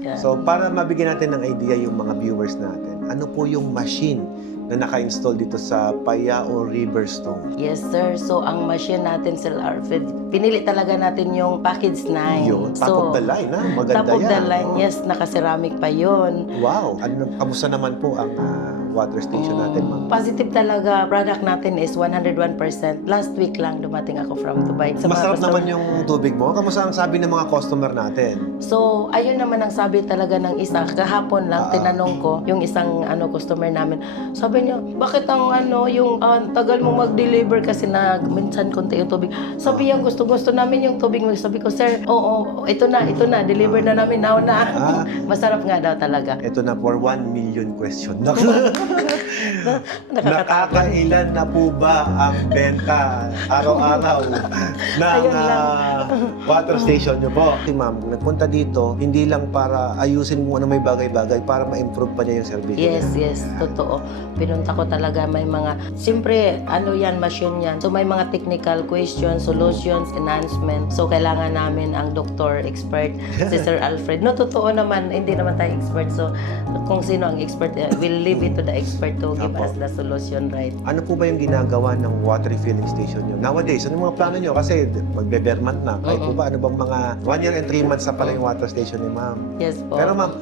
Yan. So, para mabigyan natin ng idea yung mga viewers natin, ano po yung machine na naka-install dito sa Payao Riverstone? Yes, sir. So, ang machine natin, Sir Alfred, pinili talaga natin yung package 9. Yun, top of the line, ha? Maganda Top of the yan, line, no? yes. Naka-ceramic pa yun. Wow! Kamusta naman po ang water station natin, ma'am? Positive talaga. Product natin is 101%. Last week lang dumating ako from Dubai. Sa mga Masarap customer. naman yung tubig mo. Kamusta ang sabi ng mga customer natin? So, ayun naman ang sabi talaga ng isa. Kahapon lang, tinanong ko yung isang customer namin. Sabi niya, bakit ang yung tagal mo mag-deliver kasi na minsan konti yung tubig. Sabi niya, gusto namin yung tubig mo. Sabi ko, sir, oo, ito na, deliver na namin, now na. Masarap nga daw talaga. Ito na for 1 million question. Nakakatakot. Nakakailan na po ba ang benta araw-araw ng Ayun lang. water station nyo po? Si ma'am, nagpunta dito, hindi lang para ayusin mo ano may bagay-bagay, para ma-improve pa niya yung service Yes, niya. yes, totoo. Pinunta ko talaga may mga, siyempre, machine yan. So may mga technical questions, solutions, enhancement. So kailangan namin ang doktor, expert, si Sir Alfred. No, totoo naman, hindi naman tayo expert. So kung sino ang expert, we'll leave it to the expert to give Apo. us the solution, right? Ano po ba yung ginagawa ng water refilling station nyo? Nowadays, ano yung mga plano nyo? Kasi magbe-bermant na. Kahit po ba, ano bang mga 1 year and 3 months na pala yung water station ni ma'am? Yes po. Pero ma'am,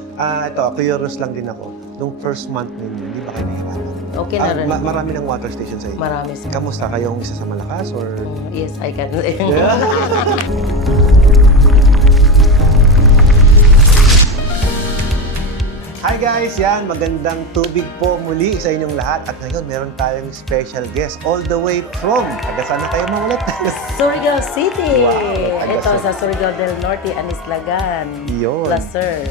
ito, curious lang din ako. Nung first month ninyo, hindi ba kayo nahirapan? Okay na rin. Marami ng water station sa inyo. Marami sir. Kamusta? Kayong isa sa malakas or... Yes, I can. Hi guys! Yan, magandang tubig po muli sa inyong lahat. At ngayon, meron tayong special guest all the way from... Taga saan na kayo mga ulit? Surigao City. Wow, Ito sa Surigao del Norte, Anislagan. Yun. Plus, sir.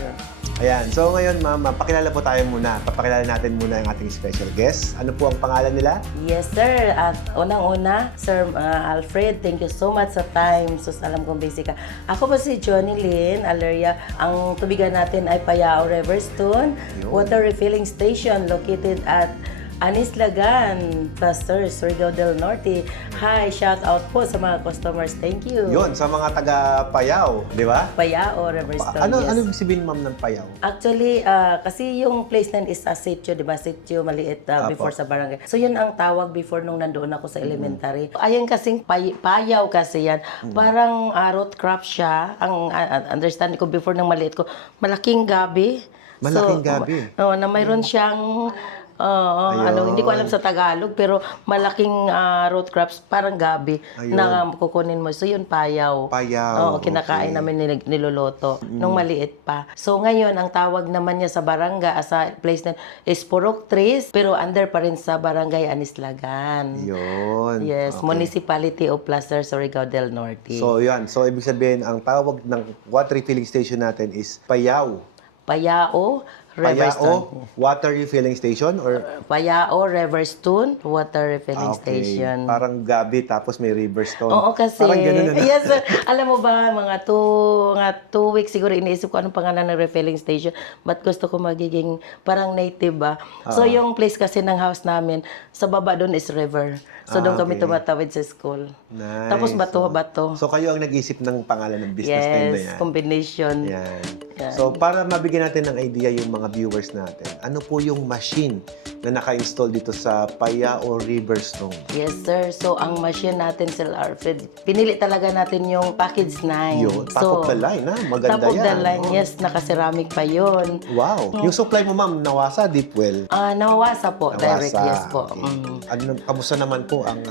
Ayan, so ngayon ma'am, pakilala po tayo muna. Papakilala natin muna yung ating special guest. Ano po ang pangalan nila? Yes, sir. At unang-una, Sir Alfred, thank you so much sa time. So, alam kong busy ka. Ako po si Johnny Lynn Aleria. Ang tubigan natin ay Payao Riverstone Yun. Water Refilling Station located at Anislagan, plus sir, Surigao del Norte. Hi, shout out po sa mga customers. Thank you. Yun, sa mga taga Payao, di ba? Payao Riverstone, Ano, yes. ano ibig sabihin ma'am ng Payao? Actually, kasi yung place na is a sitio, di ba? Sitio maliit Apo. before sa barangay. So yun ang tawag before nung nandoon ako sa elementary. Ayan kasing payaw kasi yan. Parang root crop siya. Ang understand ko before nang maliit ko, malaking gabi. Malaking gabi? Na mayroon siyang Ayun. hindi ko alam sa Tagalog, pero malaking root crops, parang gabi, Ayun. na kukunin mo. So yun, payaw. Payao, Oo, kinakain okay. namin niluluto nung maliit pa. So ngayon, ang tawag naman niya sa barangay, sa place na is Purok Trees, pero under pa rin sa barangay Anislagan. Yun. Yes, Okay. Municipality of Placer, Surigao del Norte. So yan, so ibig sabihin, ang tawag ng water refilling station natin is Payao. Payao Riverstone. Payao Water Refilling Station or Payao Riverstone Water Refilling okay. Station. Parang gabi tapos may Riverstone. Oo, kasi, Parang ganun, ano? yes, sir. Alam mo ba, mga 2 weeks siguro iniisip ko anong pangalan ng refilling station. But gusto ko magiging parang native ba. So, yung place kasi ng house namin, sa baba doon is river. So, doon kami okay. tumatawid sa school. Nice. Tapos bato-bato. So kayo ang nag-isip ng pangalan ng business name na Yes, yan. combination. Yan. Yan. So para mabigyan natin ng idea yung mga viewers natin, ano po yung machine na naka-install dito sa Payao Riverstone? Yes, sir. So, ang machine natin, Sir Alfred, pinili talaga natin yung package 9. Yun, top of the line, ha? Maganda Top of the yan. line, Oh. yes. Naka-ceramic pa yun. Wow. Yung supply mo, ma'am, Nawasa, Deepwell. Nawasa po, direct, Nawasa. yes po. Okay. Kamusta naman po ang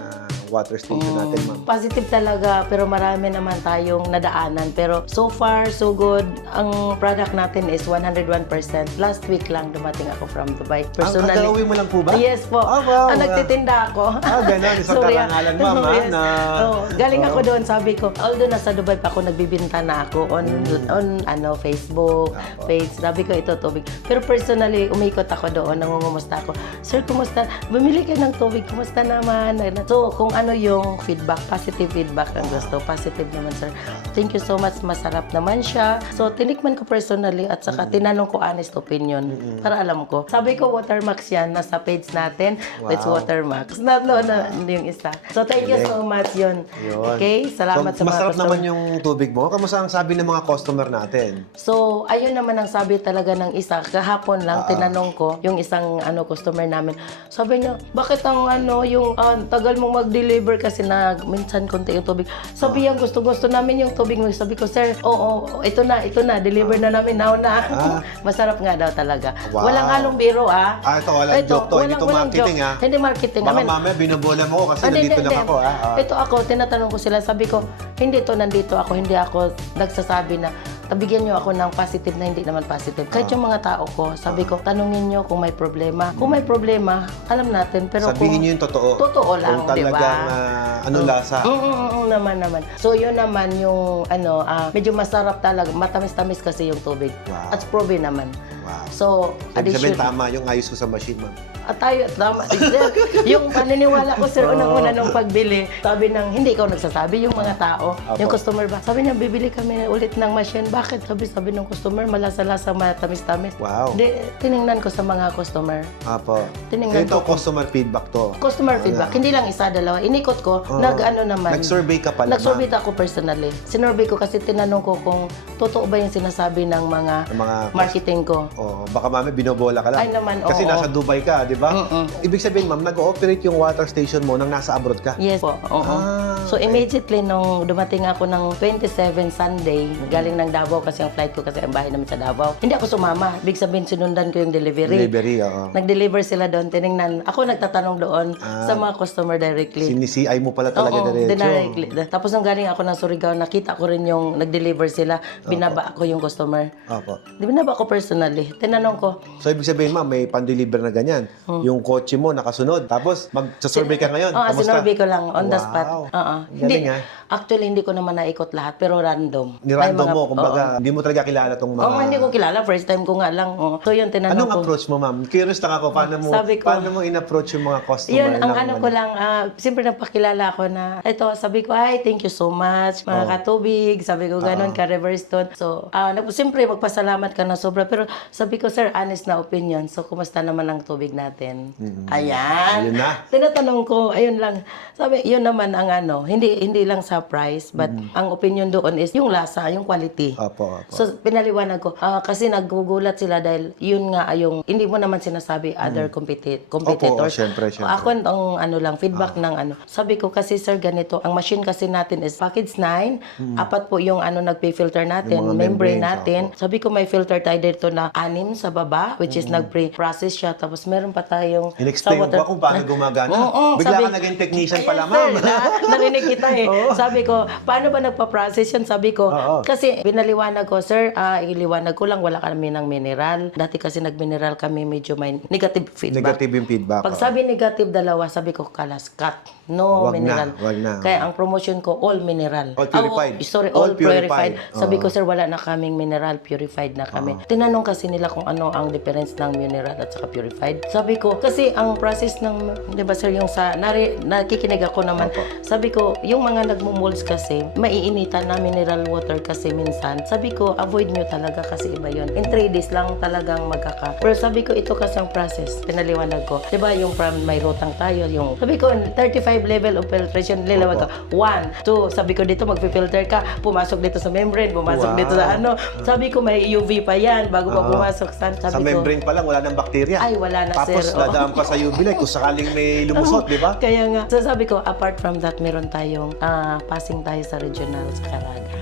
water station natin, ma'am? Positive talaga, pero marami naman tayong nadaanan. Pero so far, so good. Ang product natin is 101%. Last week lang dumating ako from Dubai. Ang kagawin mo lang po ba? Yes po. Wow. Nagtitinda ako. Ganon. Isang karangalan, ma'am, ha? Yes. Galing ako doon, sabi ko, although nasa Dubai pa ako, nagbibinta na ako on Facebook, page. Sabi ko, ito tubig. Pero personally, umikot ako doon, nangungumusta ako. Sir, kumusta? Bumili ka ng tubig, kumusta naman? So, kung yung feedback, positive feedback ang gusto. Positive naman, sir. Thank you so much. Masarap naman siya. So, tinikman ko personally at saka tinanong ko honest opinion para alam ko. Sabi ko, Watermax yan. Nasa page natin. It's Watermax. Na yung isa. So, thank you so much yun. Okay? Salamat So, sa mga masarap customer. naman yung tubig mo. Kamusta ang sabi ng mga customer natin? So, ayun naman ang sabi talaga ng isa. Kahapon lang, tinanong ko yung isang customer namin. Sabi niya, bakit ang yung tagal mong mag-deliver kasi minsan konti yung tubig. Sabi niya, gusto namin yung tubig mo. Sabi ko, sir, oo, ito na, deliver na namin, now na. Masarap nga daw talaga. Wow. Walang halong biro, Ito, walang joke to. Hindi to marketing, joke. Hindi marketing. Baka mamaya binabola mo ko kasi nandito lang ako, Ito ako, tinatanong ko sila, sabi ko, hindi to, nandito ako, hindi ako nagsasabi na tabigyan nyo ako ng positive na hindi naman positive. Kahit yung mga tao ko, sabi ko, tanungin nyo kung may problema. Kung may problema, alam natin. Pero sabihin kung nyo yung totoo. Totoo lang, kung di ba? talagang lasa. Naman. So, yun naman yung, medyo masarap talaga. Matamis-tamis kasi yung tubig. Wow. At proven naman. Wow. So, Ibig sabihin, tama yung ayos ko sa machine, ma'am. At tayo, tama. Yung paniniwala ko, sir, unang-una nung pagbili, sabi ng, hindi ikaw nagsasabi, yung mga tao, yung customer ba, sabi niya, bibili kami ulit ng machine. Bakit? Sabi ng customer, malasa-lasa, matamis-tamis. Wow. Tiningnan ko sa mga customer. Apo. Tiningnan Ito, ko. customer feedback to. Customer feedback. Hindi lang isa, dalawa. Inikot ko, naman. Nag-survey ka pala, Nag-survey ako personally. Sinurvey ko kasi tinanong ko kung totoo ba yung sinasabi ng mga marketing ko. Baka mami, binobola ka lang. Ay naman, kasi oo. nasa Dubai ka, di ba? Ibig sabihin, ma'am, nag-ooperate yung water station mo nang nasa abroad ka? Yes po, oo. So immediately nung dumating ako ng 27 Sunday, galing ng Davao kasi ang flight ko kasi ang bahay namin sa Davao. Hindi ako sumama. Ibig sabihin sinundan ko yung delivery. Delivery, oo. Nag-deliver sila doon, tiningnan. Ako nagtatanong doon sa mga customer directly. Sinisi-ay mo pala talaga diretso. Directly. Tapos nung galing ako ng Surigao, nakita ko rin yung nag-deliver sila. Binaba ko yung customer. Opo. Binaba ko personally. Tinanong ko, So, ibig sabihin, ma'am, may pan-deliver na ganyan. Yung kotse mo nakasunod. Tapos, mag-survey ka ngayon. Kamusta? sinurvey ko lang on the Wow. spot. Galing, Actually, hindi ko naman naikot lahat, pero random. Ni-random mo, kumbaga, hindi mo talaga kilala tong mga... hindi ko kilala. First time ko nga lang. So, yun, tinanong Anong ko. approach mo, ma'am? Curious lang ako, Sabi ko- paano mo in-approach yung mga customer? Yun, ang ng- ano ko lang, siyempre nagpakilala ako na, ito, sabi ko, ay, thank you so much, mga katubig, sabi ko, ganun, ka-reverse tone. So, siyempre, magpasalamat ka na sobra, pero sabi ko, sir, honest na opinion, so, kumusta naman ang tubig natin? Ayan. Ayun na. Tinatanong ko, ayun lang, sabi, yun naman ang hindi lang sa price, but ang opinion doon is yung lasa, yung quality. Opo. So, pinaliwanag ko, kasi nagugulat sila dahil yun nga yung, hindi mo naman sinasabi other competitors. syempre. Ako ang feedback ng Sabi ko kasi sir, ganito, ang machine kasi natin is package 9, apat po yung nagpe-filter natin, Yung mga membrane membranes, natin. Sabi ko may filter tayo dito na 6 sa baba, which is nag-pre-process siya, tapos meron pa tayong In-explain mo ba kung paano gumagana? Bigla ka naging technician pala, Yes, sir. ma'am. Narinig kita eh. Sabi ko, paano ba nagpa-process yan? Sabi ko, kasi binaliwanag ko, sir, iliwanag ko lang, wala kami ng mineral. Dati kasi nag-mineral kami, medyo may negative feedback. Negative yung feedback. Pag sabi negative dalawa, sabi ko, kalaskat. No Wag na, mineral. wag na. Kaya ang promotion ko, all mineral. All purified. All purified. Oo. Sabi ko, sir, wala na kaming mineral, purified na kami. Tinanong kasi nila kung ano ang difference ng mineral at saka purified. Sabi ko, kasi ang process ng, di ba sir, yung nakikinig ako naman. Sabi ko, yung mga nagmumolds kasi, maiinitan na mineral water kasi minsan. Sabi ko, avoid nyo talaga kasi iba yun. In 3 days lang talagang magkaka. Pero sabi ko, ito kasi ang process. Pinaliwanag ko. Di ba yung may rotang tayo, yung, sabi ko, 35 level of filtration, lilawag ka. 1, 2, sabi ko dito, magpi-filter ka, pumasok dito sa membrane, pumasok dito sa Sabi ko, may UV pa yan bago pa pumasok. Sabi Sa ko, membrane pa lang, wala nang bakterya. ay, wala na, Tapos, sir. dadaan pa sa UV light kung sakaling may lumusot, di ba? Kaya nga. So sabi ko, apart from that, meron tayong passing tayo sa regional sa Caraga.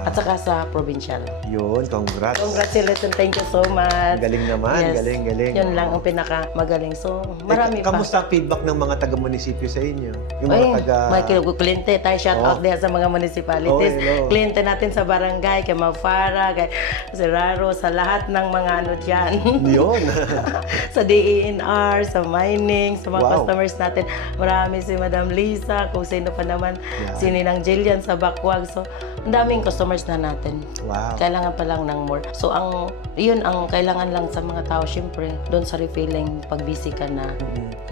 At saka sa provincial. Yun, congrats. Congratulations, thank you so much. Galing naman, galing. Yun lang ang pinakamagaling. So, marami pa. Kamusta ang feedback ng mga taga-munisipyo sa inyo? Yung mga May kliyente tayo, shout out there sa mga municipalities. Hello. Kliyente natin sa barangay, kay Mafara, kay Serraro, sa lahat ng mga dyan. Yun. Sa DENR, sa mining, sa mga customers natin. Marami si Madam Lisa, kung sino pa naman, si Ninang Jillian sa Bakwag. So, ang daming customers na natin. Wow. Kailangan pa lang ng more. So, yun ang kailangan lang sa mga tao, syempre, doon sa refilling, pag busy ka na.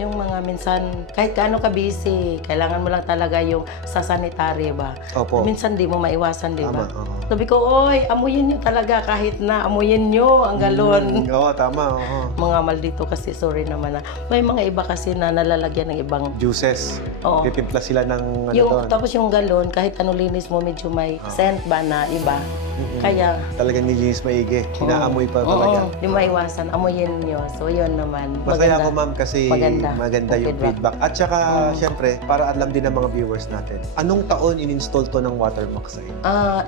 Yung mga minsan, kahit gaano ka busy, kailangan mo lang talaga yung sa sanitary ba? Opo. Minsan di mo maiwasan, di ba? Tama, oo. Sabi ko, oy, amuyin nyo talaga kahit na amuyin nyo ang galon. Oo, tama. Oo. Mga maldito kasi, sorry naman na. May mga iba kasi na nalalagyan ng ibang Juices. Oo. Titimpla sila ng ano yung, doon. tapos yung galon, kahit ano linis mo, medyo may scent ba na iba. Kaya, Talagang nilinis maigi. Inaamoy pa talaga. di maiwasan, amuyin nyo. So, yun naman. Masaya ako, ma'am, kasi maganda yung feedback. feedback. At saka, syempre, para alam din ng mga viewers natin, anong taon in-install to ng Watermax sa'yo?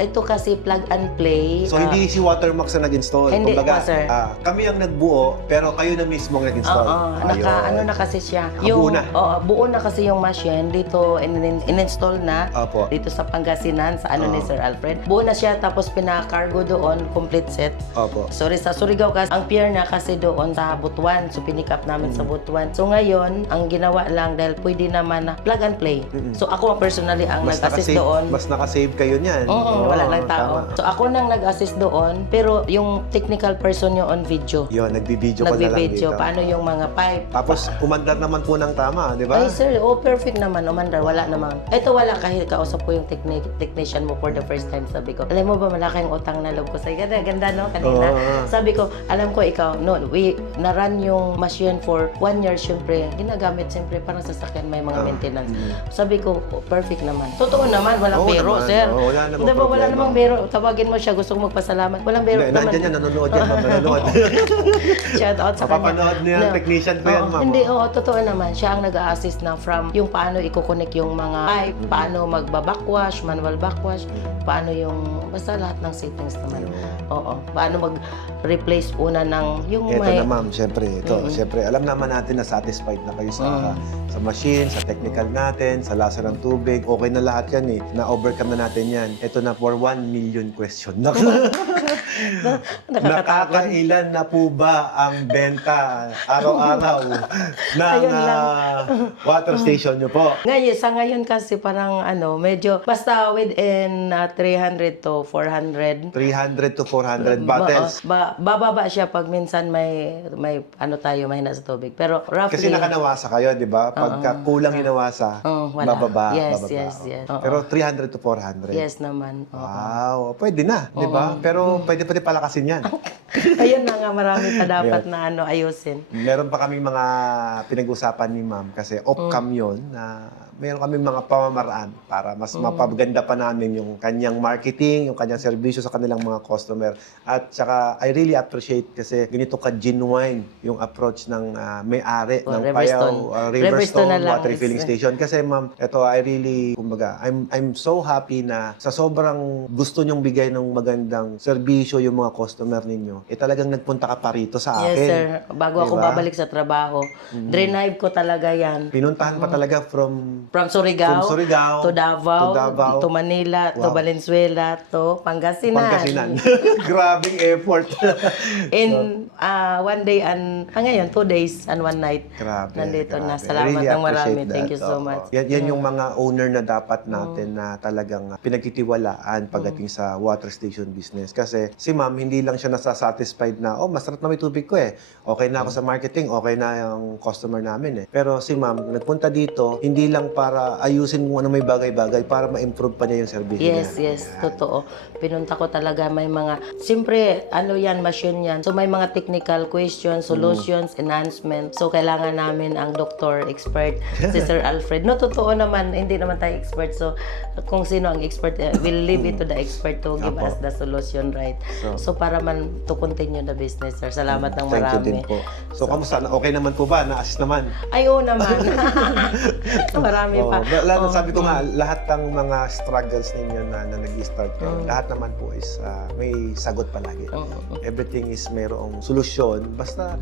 Ito kasi plug and play. So, hindi si Watermax na nag-install. Hindi Kumbaga, po, sir. kami ang nagbuo, pero kayo na mismo ang nag-install. Ano na kasi siya. Buo na. Buo na kasi yung machine. Dito, in-install na. Opo. Dito sa Pangasinan, sa ni Sir Alfred. Buo na siya, tapos pinaka-cargo doon, complete set. Opo. Sorry, sa Surigao kasi, ang pier na kasi doon sa Butuan. So, pinikap namin sa Butuan. So, ngayon, ang ginawa lang, dahil pwede naman na plug and play. So, ako personally ang nag-assist doon. Mas nakasave kayo niyan. Wala lang tao. Tama. So, ako nang nag-assist doon, pero yung technical person yung on video. Yun, nagbibideo ka na lang Nagbibideo, dito. paano yung mga pipe. Tapos, umandar naman po ng tama, di ba? Ay sir, perfect naman, Omandar, wala naman. Ito wala, kahit kausap ko yung technician mo for the first time, sabi ko, alam mo ba malaki yung utang na loob ko sa'yo? Ganda no, kanina. Sabi ko, alam ko ikaw, no, na-run yung machine for 1 year, syempre, ginagamit syempre, parang sasakyan may mga maintenance. Sabi ko, perfect naman. Totoo naman, walang Oo biro, naman. sir. Oo, wala namang Diba, wala problema. namang biro. Tawagin mo siya, gusto kong magpasalamat. Walang biro Hindi, naman. nandiyan yan, nanonood yan, ma'am, nanonood. Shout out sa kanya. Mapapanood niya ang technician ko yan, ma'am. Hindi, totoo naman. Siya ang nag-a-assist na from yung paano i-connect yung mga pipe, paano magba-backwash, manual backwash, paano yung, basta lahat ng settings naman. Oo. Paano mag-replace una ng yung Ito may... na, ma'am, syempre, syempre, alam naman natin na satisfied na kayo sa machine, sa technical natin, sa lasa ng tubig. Okay na lahat yan eh. Na-overcome na natin yan. Ito na for 1 million question. Nakakailan na po ba ang benta araw-araw ng Ayun lang. water station nyo po? Ngayon, sa ngayon kasi parang medyo, basta within 300 to 400. 300 to 400 bottles. Bababa siya pag minsan may mahina sa tubig. Pero roughly... Kasi nakanawasa kayo, di ba? Pagka kulang yung nawasa, wala. bababa. Yes, bababa. yes, yes. Oo. Pero 300 to 400. Yes naman. Oo. Wow, pwede na, di ba? Pero pwede pati palakasin yan. Ayun na nga, marami pa dapat na ayusin. Meron pa kaming mga pinag-usapan ni ma'am kasi off-cam yun na meron kaming mga pamamaraan para mas mapaganda pa namin yung kanyang marketing, yung kanyang serbisyo sa kanilang mga customer. At saka, I really appreciate kasi ganito ka-genuine yung approach ng may-ari ng Payaw Riverstone Water Refilling Station. Kasi ma'am, ito, I really, kumbaga, I'm so happy na sa sobrang gusto nyong bigay ng magandang serbisyo yung mga customer ninyo, talagang nagpunta ka pa rito sa akin. Yes, sir. Bago ako Diba? babalik sa trabaho, drive ko talaga yan. Pinuntahan pa talaga from Surigao, to Davao, to Manila, to Wow. Valenzuela, to Pangasinan. Grabing effort. In 1 day and, ngayon, 2 days and 1 night. Grabe. Nandito na. grabe. Salamat Really ng marami. appreciate Thank that. you so Oo. much. Yan yung mga owner na dapat natin na talagang pinagtitiwalaan pagdating sa water station business. Kasi si ma'am, hindi lang siya nasasatisfied na, masarap na may tubig ko eh. Okay na ako sa marketing, okay na yung customer namin eh. Pero si ma'am, nagpunta dito, hindi lang para ayusin mo na may bagay-bagay, para ma-improve pa niya yung service niya. Yes, totoo. Pinunta ko talaga, may mga, siyempre, yan, machine yan. So, may mga technical questions, solutions, enhancement. So, kailangan namin ang doktor, expert, si Sir Alfred. No, totoo naman, hindi naman tayo expert. So, kung sino ang expert, we'll leave it to the expert to give us the solution, right? So, para man to continue the business, sir. Salamat ng marami. Thank you din po. So, kamusta? Okay naman po ba? Na-assist naman? Ay, oo naman. Marami pa. Sabi ko nga, lahat ng mga struggles ninyo na nag-start kayo, lahat naman po is may sagot palagi. Everything is mayroong solusyon. Basta,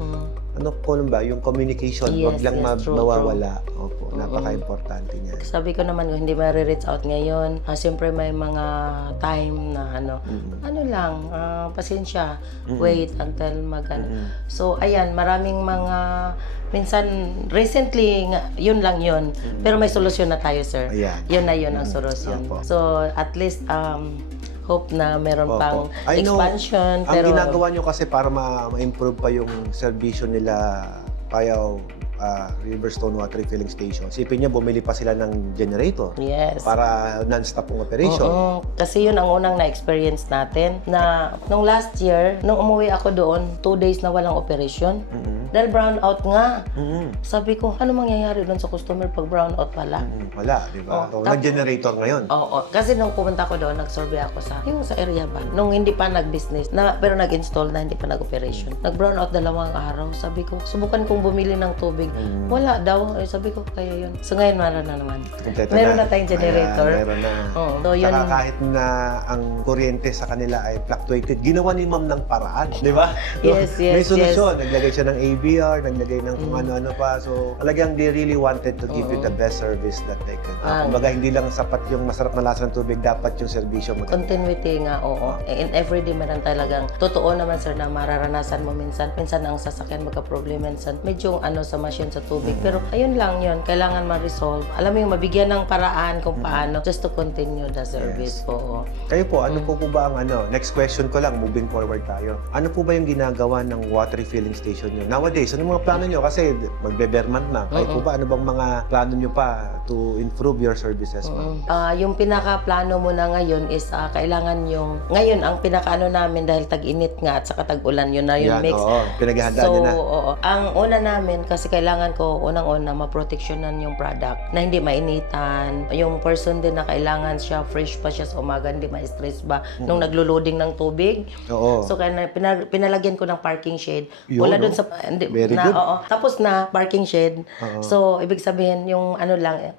yung communication, wag lang true. mawawala. Opo, napaka-importante niya. Sabi ko naman, kung hindi ma-reach out ngayon, siyempre may mga time na pasensya, wait until So, ayan, maraming mga minsan, recently, nga, yun lang yun. Pero may solusyon na tayo, sir. Ayan. Yun na yun ang solusyon. Opo. So, at least, hope na meron pang I know, expansion. ang Pero, ginagawa nyo kasi para ma-improve pa yung serbisyo nila Payaw Riverstone Water Refilling Station. Sipin niyo, bumili pa sila ng generator yes. para non-stop ang operation. Oo. Kasi yun ang unang na-experience natin na nung last year, nung umuwi ako doon, 2 days na walang operation. Dahil brown out nga. Sabi ko, ano mangyayari doon sa customer pag brown out pala? Wala, di ba? Oh, Nag-generator ngayon. Oo. Kasi nung pumunta ko doon, nag-survey ako sa area ba? Nung hindi pa nag-business, pero nag-install na hindi pa nag-operation. Nag-brown out 2 araw. Sabi ko, subukan kong bumili ng tubig. Wala daw. Sabi ko, kaya yun. So ngayon, meron na naman. Kompleto Meron na tayong generator. Ayan, meron na. Oo. So yun. Saka kahit na ang kuryente sa kanila ay fluctuated, ginawa ni ma'am ng paraan. Di ba? Yes, yes, May solusyon. Naglagay siya ng ABR, naglagay ng kung ano-ano pa. So talagang they really wanted to give you the best service that they could. Kumbaga, hindi lang sapat yung masarap na lasa ng tubig, dapat yung serbisyo maganda. Continuity nga, oo. In everyday meron talagang, totoo naman sir na mararanasan mo minsan. Minsan ang sasakyan magka-problema, minsan medyo sa machine sa tubig. Pero ayun lang yun, kailangan ma-resolve. Alam mo yung mabigyan ng paraan kung paano just to continue the service. Oo. Kayo po, ano po ba ang next question ko lang, moving forward tayo. Ano po ba yung ginagawa ng water refilling station nyo? Nowadays, ano mga plano nyo? Kasi magbe-bermant na. Kayo po ba, ano bang mga plano nyo pa to improve your services? Yung pinaka-plano mo na ngayon is kailangan ngayon ang pinaka-ano namin dahil tag-init nga at saka tag-ulan, yun na yung Yan, mix. oo. Pinaghahandaan So, nyo na. oo. Ang una namin, kasi kailangan ko unang-una maproteksyonan yung product na hindi mainitan. Yung person din na kailangan siya, fresh pa siya sa umaga, hindi ma-stress ba nung naglo-loading ng tubig. Oo. So, kaya pinalagyan ko ng parking shade. Yun, Wala no? dun sa... Very good. Oo. Tapos na parking shade. So, ibig sabihin, yung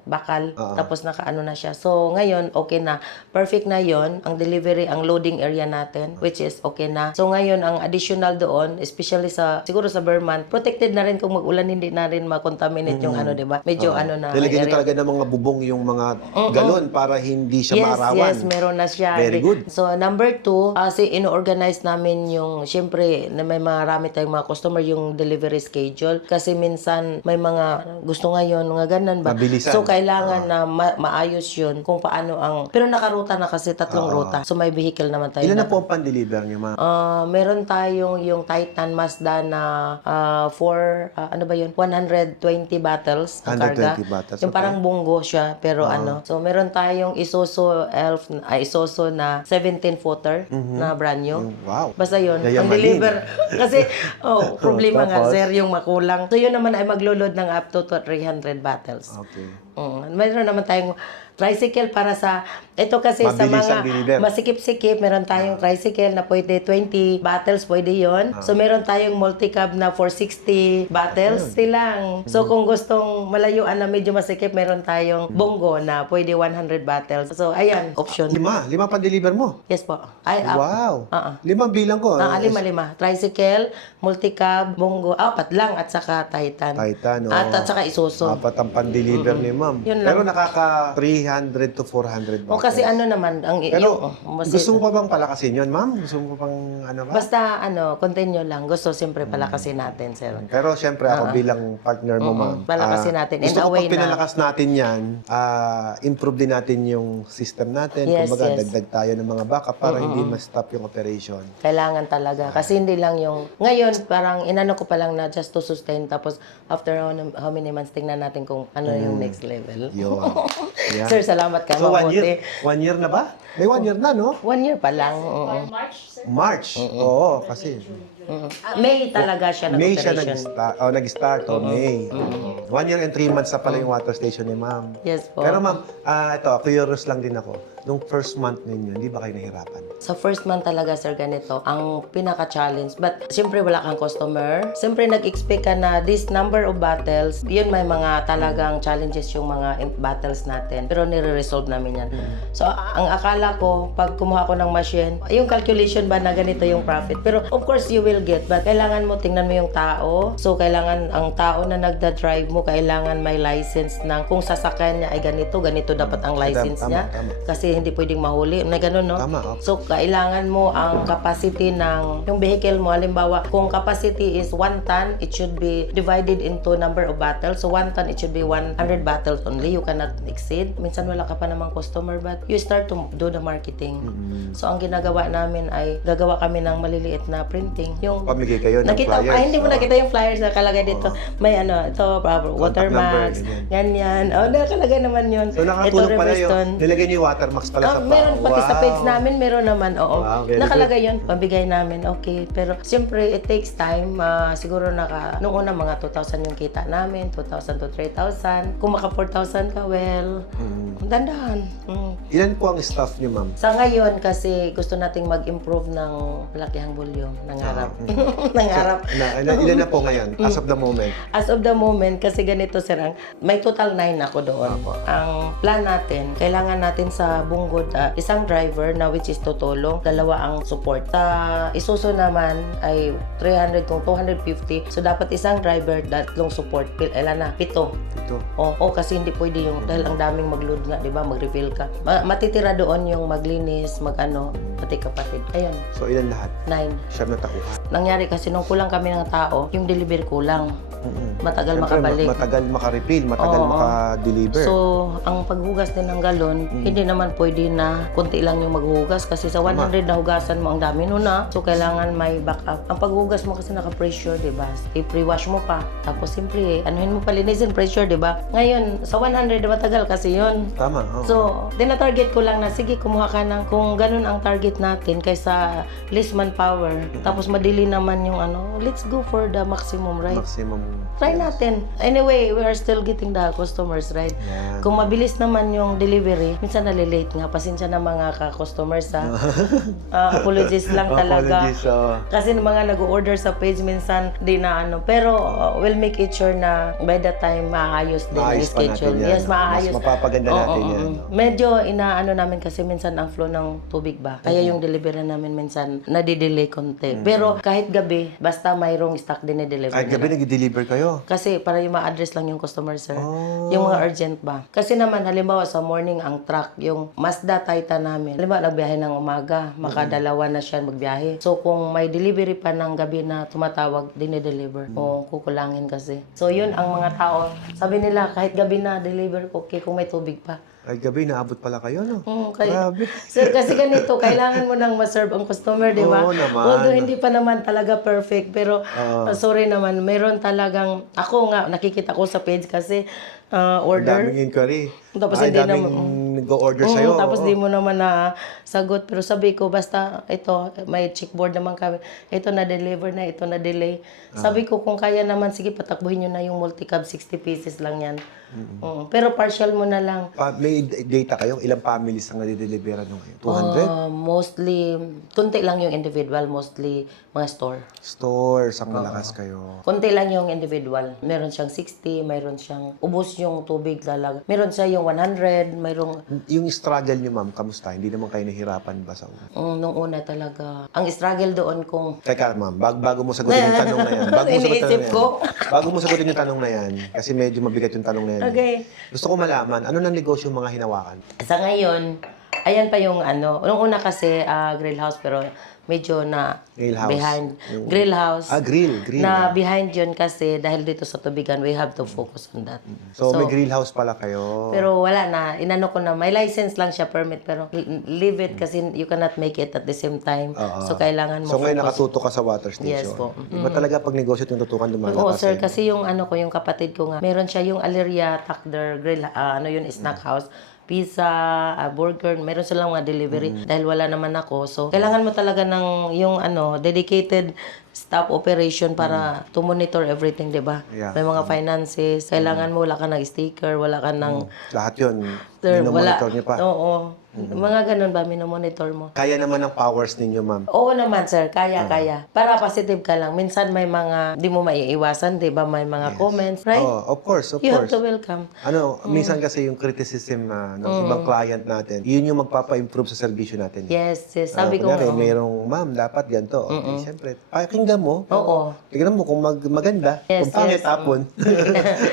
bakal. Tapos naka-ano na siya. So, ngayon, okay na. Perfect na yon ang delivery, ang loading area natin, which is okay na. So, ngayon, ang additional doon, especially siguro sa Vermont, protected na rin kung mag-ulan, hindi na rin ma-contaminate yung di ba? Medyo na Nilagyan nyo area. talaga ng mga bubong yung mga galon para hindi siya maarawan. Yes, meron na siya. Very good. So, number 2, kasi ino-organize namin yung, syempre, na may marami tayong mga customer, yung delivery schedule. Kasi minsan, may mga gusto ngayon, mga ganun ba? Mabilisan. So, kailangan na maayos yun kung paano pero nakaruta na kasi 3 ruta. So, may vehicle naman tayo. Ilan na po ang pan-deliver nyo, ma'am? Meron tayong yung Titan Mazda na for, 120 bottles ang 120 karga. bottles, Yung okay. parang bunggo siya, pero So, meron tayong Isuzu na 17-footer na brand new. Wow. Basta yun, ang Yayamanin. deliver. Kasi, problema nga, Tapos? sir, yung makulang. So, yun naman ay maglo-load ng up to 300 bottles. Okay. Mayroon naman tayong tricycle para sa, ito kasi Mabilis sa ang deliver. mga masikip-sikip, meron tayong tricycle na pwede 20 bottles, pwede yon. So, meron tayong multi-cab na for 60 bottles silang. So, kung gustong malayuan na medyo masikip, meron tayong bongo na pwede 100 bottles. So, ayan, option. 5 pan-deliver mo? Yes po. Ay, Wow. 5 bilang ko. 5. Tricycle, multi-cab, bongo, 4 lang, at saka Titan. Titan, At saka Isuzu. 4 ang pan-deliver ni ma'am. Yun lang. Pero nakaka 300 to 400 O bottles. kasi naman, Pero gusto mo pa bang palakasin yun, ma'am? Gusto mo pa bang ba? Basta continue lang. Gusto siyempre palakasin natin, sir. Pero siyempre ako bilang partner mo, ma'am. Palakasin natin. In Gusto a ko way pag pinalakas natin yan, improve din natin yung system natin. Yes, Kumbaga, yes. dagdag tayo ng mga backup para hindi ma-stop yung operation. Kailangan talaga. Kasi hindi lang yung... Ngayon, parang inano ko pa lang na just to sustain. Tapos, after how many months, tingnan natin kung ano yung next level. Yun. Yan. Sir, salamat ka. So, 1 mabuti. year? 1 year na ba? May 1 year na, no? 1 year pa lang. March, sir. March. Oo, kasi May talaga siya May siya nag-operation. nag-start. May. 1 year and 3 months na pala yung water station ni ma'am. Yes po. Pero ma'am, ito, curious lang din ako. Nung first month ninyo, hindi ba kayo nahirapan? Sa first month talaga, sir, ganito, ang pinaka-challenge. But, siyempre, wala kang customer. Siyempre, nag-expect ka na this number of bottles, yun may mga talagang challenges yung mga bottles natin. Pero, nire-resolve namin yan. So, ang akala ko, pag kumuha ko ng machine, yung calculation ba na ganito yung profit. Pero of course you will get, but kailangan mo tingnan mo yung tao. So kailangan ang tao na nagda-drive mo, kailangan may license ng kung sasakyan niya ay ganito dapat ang license Tama, niya. tama. Kasi hindi pwedeng mahuli. Na ganun, no? Tama, okay. So kailangan mo ang capacity ng yung vehicle mo. Halimbawa, kung capacity is 1 ton, it should be divided into number of bottles. So 1 ton, it should be 100 bottles only. You cannot exceed. Minsan wala ka pa namang customer, but you start to do the marketing. So ang ginagawa namin ay gagawa kami ng maliliit na printing. Yung Pamigay kayo ng nakita, flyers. ay hindi mo nakita yung flyers na kalagay dito. May ano, ito, watermarks, number, ganyan. Oh, nakalagay naman yun. So nakatulong pala yun. Riverston. Nilagay niyo yung watermarks pala sa Meron pati sa Wow. page namin, meron naman, oo. Wow, very Nakalagay yun, pabigay namin, okay. Pero siyempre, it takes time. Siguro noong una mga 2,000 yung kita namin, 2,000 to 3,000. Kung maka 4,000 ka, well, dandahan. Ilan po ang staff niyo, ma'am? Sa ngayon, kasi gusto nating mag-improve ng malakihang volume, nangarap. Nangarap. Ilan na po ngayon, as of the moment? As of the moment, kasi ganito sir, may total 9 ako doon. Ang plan natin, kailangan natin sa Bunggod, isang driver na which is tutulong, 2 ang support. Sa Isuzu naman ay 300 kung 250. So dapat isang driver, 3 support. Ilan na? 7. Ito. Oo, kasi hindi pwede yung dahil ang daming mag-load nga, 'di ba? Mag-refill ka. Matitira doon yung maglinis, mag-ano, pati kapatid. Ayun, So ilan lahat? 9. Siyam na tauhan. Nangyari kasi nung kulang kami ng tao, yung delivery kulang. Matagal Siyempre, makabalik. Matagal maka-refill, matagal Oo. maka-deliver. So, ang paghugas din ng galon, hindi naman pwede na konti lang yung maghugas kasi sa 100 na hugasan mo, ang dami nun na. So, kailangan may backup. Ang paghugas mo kasi naka-pressure, di ba? I-pre-wash mo pa. Tapos, siyempre, anuhin mo pa linisin, pressure, di ba? Ngayon, sa 100, matagal kasi yun. Tama. Oh. So, tina-target ko lang na, sige, kumuha ka ng, kung ganun ang target natin kaysa less manpower, tapos madili naman yung ano, let's go for the maximum, right? Maximum. Try natin. Anyway, we are still getting the customers, right? Yan. Kung mabilis naman yung delivery, minsan nalilate nga. Pasensya na mga ka-customers, ha? Apologies lang talaga. Apologies, oh. Kasi ng mga nag-order sa page, minsan di na ano. Pero we'll make it sure na by the time maayos din ang Maayos pa natin schedule. yan. Yes, maayos. Mas mapapaganda natin yan. Medyo inaano namin kasi minsan ang flow ng tubig ba. Kaya yung delivery namin minsan nadidelay konti. Pero kahit gabi, basta mayroong stock din i-deliver Ay, gabi nag-deliver kayo. kasi para yung ma-address lang yung customer, sir. Oh. Yung mga urgent ba. Kasi naman, halimbawa sa morning, ang truck, yung Mazda Titan namin, halimbawa nagbiyahe ng umaga, makadalawa na siya magbiyahe. So, kung may delivery pa ng gabi na tumatawag, dinideliver. O kukulangin kasi. So, yun ang mga tao. Sabi nila, kahit gabi na deliver, okay kung may tubig pa. Ay, gabi naabot pala kayo, no? Grabe. Sir, kasi ganito, kailangan mo nang ma-serve ang customer, di ba? Oo naman. Although hindi pa naman talaga perfect, pero sorry naman, meron talagang, ako nga, nakikita ko sa page kasi Ang order. daming inquiry. Tapos Ay, hindi daming nag-order sa'yo. Tapos oo. di mo naman na sagot. Pero sabi ko, basta ito, may checkboard naman kami. Ito na-deliver na, ito na-delay. Sabi ko, kung kaya naman, sige, patakbuhin nyo na yung multi-cab, 60 pieces lang yan. Pero partial mo na lang. May data kayo? Ilang families ang nadideliveran nyo ngayon? 200? Mostly, kunti lang yung individual, mostly mga store. Stores ang malakas kayo. Kunti lang yung individual. Meron siyang 60, meron siyang ubos yung tubig talaga. Meron siya yung 100, mayroong Yung struggle nyo, ma'am, kamusta? Hindi naman kayo nahihirapan ba sa una? nung una talaga. Ang struggle doon kung Teka, ma'am, bago mo sagutin yung tanong na yan. Iniisip ko. Bago mo sagutin yung tanong na yan, kasi medyo mabigat yung tanong na yan. Okay. Gusto ko malaman, ano nang negosyo yung mga hinawakan? Sa ngayon, ayan pa yung ano. Nung una kasi grill house pero medyo na Grill house. behind. Grill house. Grill. Na behind yun kasi dahil dito sa tubigan, we have to focus on that. So, may grill house pala kayo. Pero wala na. Inano ko na. May license lang siya, permit. Pero leave it kasi you cannot make it at the same time. So, kailangan mo So, ngayon focus. nakatutok ka sa water station. Yes po. Iba talaga pag negosyo tinututukan lumalakas. Oo, sir. Kasi yung ano ko, yung kapatid ko nga, meron siya yung Aleria Takder Grill, yun, snack house. Pizza, burger, meron silang mga delivery dahil wala naman ako. So, kailangan mo talaga ng yung dedicated staff operation para to monitor everything, 'di ba? Yeah. May mga finances, kailangan mo wala ka ng sticker, wala ka ng Lahat yun, Sir, minomonitor niyo pa. Oo. Mga ganun ba, minomonitor mo? Kaya naman ang powers ninyo, ma'am. Oo naman, sir. Kaya. Para positive ka lang. Minsan may mga, di mo maiiwasan, di ba? May mga comments, right? Oh, of course. You have to welcome. Minsan kasi yung criticism ng ibang client natin, yun yung magpapa-improve sa servisyo natin. Yes. Sabi ko, Kunyari, mayroong, ma'am, dapat ganito. Okay, siyempre, pakinggan mo. Oo. Tignan mo kung maganda. Yes, Kung pangit, yes. tapon.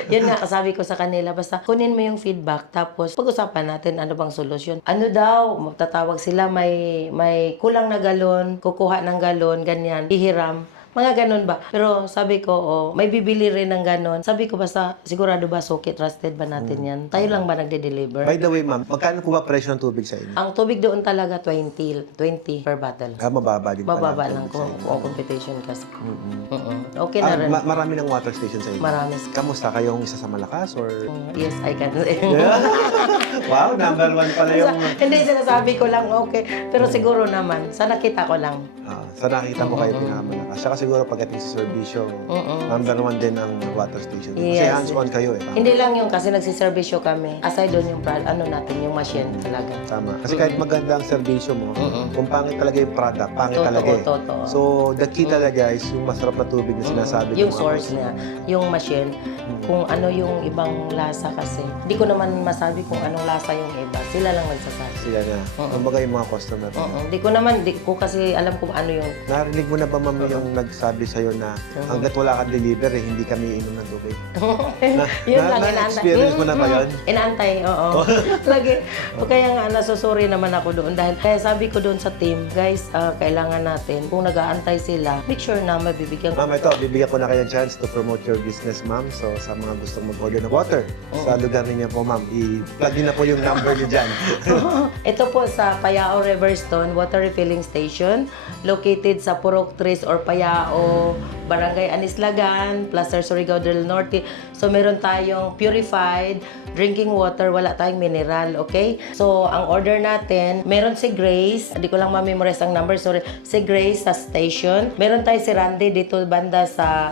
Yun nga, kasabi ko sa kanila, basta kunin mo yung feedback, tapos pag-usapan natin ano bang solusyon. Ano daw, magtatawag sila, may kulang na galon, kukuha ng galon, ganyan, hihiram. Mga ganun ba? Pero sabi ko, may bibili rin ng ganun. Sabi ko, basta sigurado ba, suki, trusted ba natin yan? Tayo lang ba nagde-deliver? By the way, ma'am, magkano po ba presyo ng tubig sa inyo? Ang tubig doon talaga 20 per bottle. Mababa din pala. Mababa lang kung competition kasi. Okay na rin. Marami ng water station sa inyo. Marami. Kamusta? Kayong isa sa malakas or... Yes, I can. Wow, number 1 pala yung... Hindi, sinasabi ko lang, okay. Pero siguro naman, sa nakita ko lang. Sa nakita mo kayo pinakamalakas. Saka siguro pagdating sa servisyo, number 1 din ang water station. Kasi Yes. hands-on kayo eh. Hindi lang yung kasi nagsiservisyo kami. Aside doon yung natin, yung machine talaga. Tama. Kasi kahit maganda ang servisyo mo, kung pangit talaga yung product, pangit talaga eh. Totoo. So, the key talaga is yung masarap na tubig na sinasabi Yung ng mga source niya, yung machine, kung ano yung ibang lasa kasi. Hindi ko naman masabi kung anong lasa yung iba. Sila lang nagsasabi. sila na. Kumbaga yung mga customer. Di ko kasi alam kung ano yung... Narinig mo na ba, ma'am, yung nagsabi sa'yo na hanggat wala kang deliver, eh, hindi kami inom ng tubig? Yun lang, inaantay. Na-experience mo na ba yun? Inaantay, oo. Lagi. Kaya nga, nasusuri naman ako doon. Kaya sabi ko doon sa team, guys, kailangan natin, kung nag-aantay sila, make sure na mabibigyan ko. Ma'am, ito, bibigyan ko na kayo ng chance to promote your business, ma'am. So, sa mga gustong mag-order ng water, sa lugar ninyo po, ma'am, i-plug din na po yung number niyo dyan. Ito po sa Payao Riverstone Water Refilling Station, located sa Purok 3 or Payao, Barangay Anislagan, Plaza Surigao del Norte. So, meron tayong purified drinking water, wala tayong mineral, okay? So, ang order natin, meron si Grace, hindi ko lang ma-memorize ang number, sorry, si Grace sa station. Meron tayo si Randy dito banda sa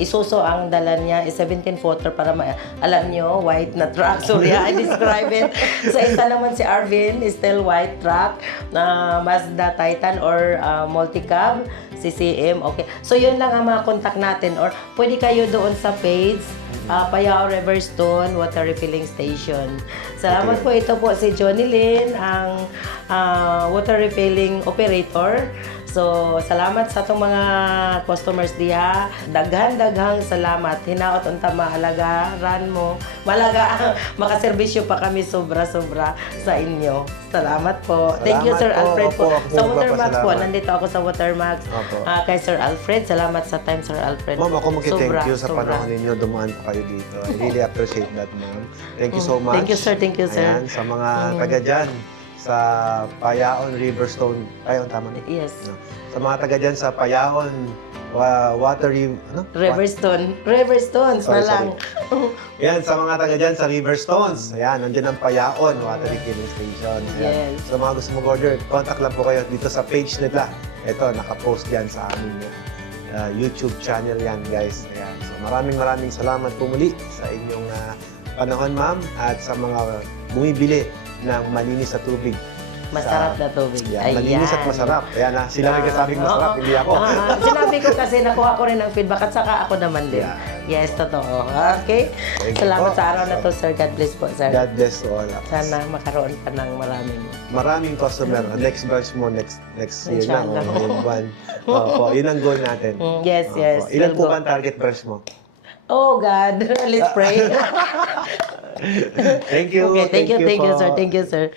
Isuso ang dala niya, is 17-footer para alam nyo, white na truck. Sorry, I describe it. Sa isa naman si Arvin, is still white truck, na Mazda Titan or multi-cab, CCM, okay. So, yun lang ang mga contact natin. Or pwede kayo doon sa page, Payao Riverstone Water Refilling Station. Salamat po. Ito po si Johnny Lynn, ang water refilling operator. So, salamat sa itong mga customers diha. Daghang salamat. Hinaot unta mahalagaran mo. Makaservisyo pa kami sobra-sobra sa inyo. Salamat po. Thank you, Sir Salamat po. Alfred po. Opo, Sa Watermax po, salamat. nandito ako sa Watermax. Opo. Kay Sir Alfred. Salamat sa time, Sir Alfred. Ma'am, ako mag-thank you sa Sobra. panahon ninyo. Dumaan po kayo dito. I really appreciate that, ma'am. Thank you so much. Thank you, sir. Thank you, sir. Ayan, sa mga taga dyan, sa Payaon Riverstone. Payaon, tama na? Yes. Sa mga taga dyan sa Payaon, Riverstones na lang. Yan, sa mga taga dyan sa Riverstones. Ayan, nandiyan ang Payaon Water Refilling Station. Ayan. Yes. Sa mga gusto mag-order, contact lang po kayo dito sa page nila. Ito, nakapost yan sa aming YouTube channel yan, guys. Ayan. So, maraming salamat po muli sa inyong panahon, ma'am, at sa mga bumibili ng malinis na tubig. Masarap na tubig. Yan, malinis at masarap. Ayan na, sila may kasabing masarap, hindi ako. Sinabi ko kasi nakuha ko rin ang feedback at saka ako naman din. Yeah. Yes, totoo. Okay? Thank you Salamat po. sa araw na to, sir. God bless po, sir. God bless to all. Sana makaroon pa ng Maraming customer. Next batch mo, next year na. Inshallah. Yung buwan. Opo, yun ang goal natin. Yes, Opo. yes. Ilan po We'll ba ang target branch mo? Oh, God. Let's pray. Thank you. Okay, thank you, po. sir. Thank you, sir.